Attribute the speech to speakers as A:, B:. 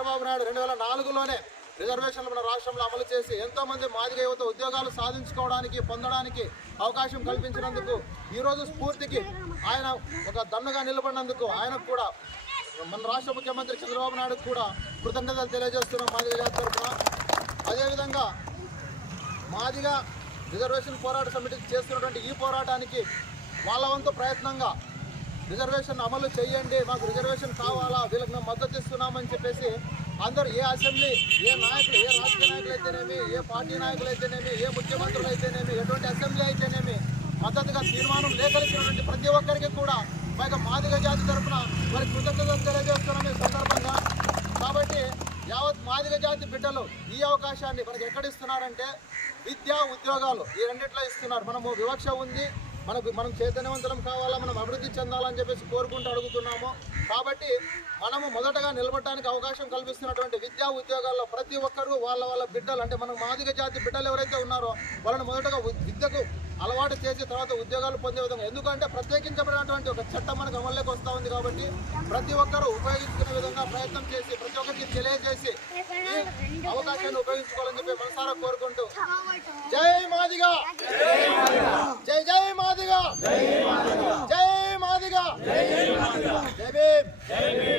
A: చంద్రబాబు నాయుడు రెండు వేల నాలుగులోనే రిజర్వేషన్లు మన రాష్ట్రంలో అమలు చేసి ఎంతో మంది మాదిగ యువత ఉద్యోగాలు సాధించుకోవడానికి పొందడానికి అవకాశం కల్పించినందుకు ఈ రోజు స్ఫూర్తికి ఆయన ఒక దన్నుగా నిలబడినందుకు ఆయనకు కూడా మన రాష్ట్ర ముఖ్యమంత్రి చంద్రబాబు నాయుడు కూడా కృతజ్ఞతలు తెలియజేస్తున్నాం మాదిగ జాతి తరఫున. అదేవిధంగా మాదిగ రిజర్వేషన్ పోరాట సమితి చేస్తున్నటువంటి ఈ పోరాటానికి వాళ్ళ వంతు ప్రయత్నంగా రిజర్వేషన్ అమలు చేయండి మాకు రిజర్వేషన్ కావాలి. మద్దతు చెప్పేసి అందరూ ఏ అసెంబ్లీ ఏ నాయకులు ఏ రాజకీయ నాయకులు అయితేనేమి ఏ పార్టీ నాయకులు అయితేనేమి ఏ ముఖ్యమంత్రులు అయితేనేమి ఎటువంటి అసెంబ్లీ అయితేనేమి మద్దతుగా తీర్మానం లేఖలిచ్చినటువంటి ప్రతి ఒక్కరికి కూడా మా యొక్క మాదిగ జాతి తరఫున వారి కృతజ్ఞతలు తెలియజేస్తున్నాం ఈ సందర్భంగా. కాబట్టి యావత్ మాదిగ జాతి బిడ్డలు ఈ అవకాశాన్ని మనకి ఎక్కడ ఇస్తున్నారంటే విద్యా ఉద్యోగాలు ఈ రెండిట్లో ఇస్తున్నారు. మనము వివక్ష ఉంది. మనకు మనం చైతన్యవంతులం కావాలా మనం అభివృద్ధి చెందాలని చెప్పేసి కోరుకుంటూ అడుగుతున్నాము. కాబట్టి మనము మొదటగా నిలబడడానికి అవకాశం కల్పిస్తున్నటువంటి విద్యా ఉద్యోగాల్లో ప్రతి ఒక్కరూ వాళ్ళ వాళ్ళ బిడ్డలు అంటే మనం మాదిగ జాతి బిడ్డలు ఎవరైతే ఉన్నారో వాళ్ళని మొదటగా విద్యకు అలవాటు చేసి తర్వాత ఉద్యోగాలు పొందే విధంగా ఎందుకంటే ప్రత్యేకించబడినటువంటి ఒక చట్టం మనకు అమల్లోకి వస్తూ ఉంది కాబట్టి ప్రతి ఒక్కరూ ఉపయోగించుకునే విధంగా ప్రయత్నం చేసి ప్రతి ఒక్కరికి తెలియజేసి అవకాశాన్ని ఉపయోగించుకోవాలని చెప్పి మనసారా కోరుకుంటూ. జై మాదిగా! Amen.